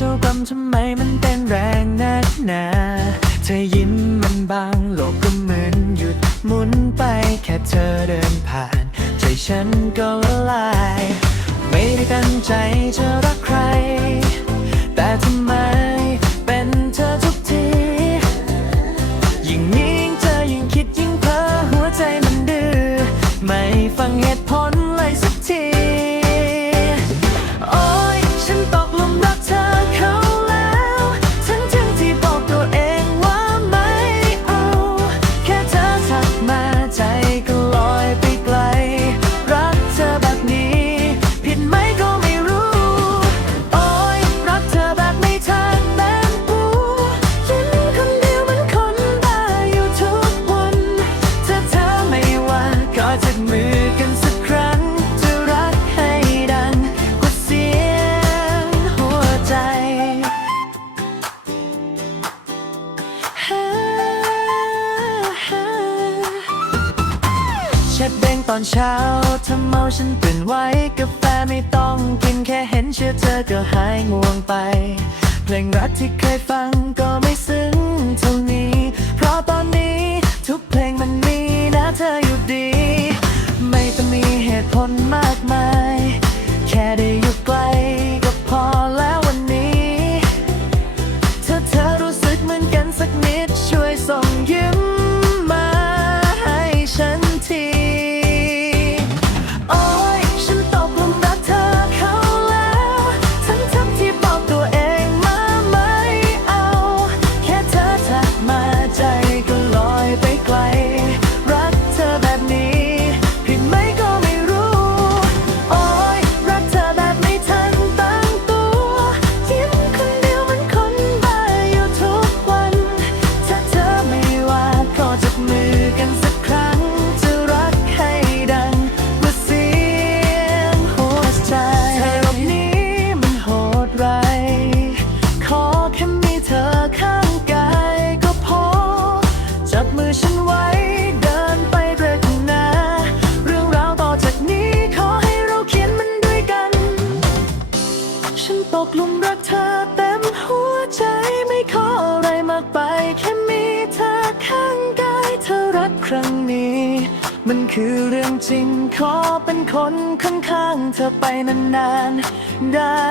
เจ้ากรรมทำไมมันเต้นแรงนักหนาเธอยิ้มมันบางโลกก็เหมือนหยุดหมุนไปแค่เธอเดินผ่าน ใจฉันก็ละลาย ไม่ได้ตั้งใจจะรักใคร แต่ทำไมเป็นเธอทุกที ยิ่งยิ่งเจอยิ่งคิดยิ่งเพ้อหัวใจมันดื้อไม่ฟังเหตุผล ช็ดเด้งตอนเช้าทำเมาฉันตื่นไว้กาแฟไม่ต้องกินแค่เห็นเชื่อเธอก็หายง่วงไป เพลงรักที่เคยฟังก็ไม่ซึ้งเท่านี้ เพราะตอนนี้ทุกเพลงมันมีนะเธออยู่ดี ไม่ต้องมีเหตุผลมากมาย ฉันตกลุมรักเธอเต็มหัวใจไม่ขออะไรมากไปแค่มีเธอข้างกายเธอรักครั้งนี้ มันคือเรื่องจริงขอเป็นคนข้างๆเธอไปนานๆได้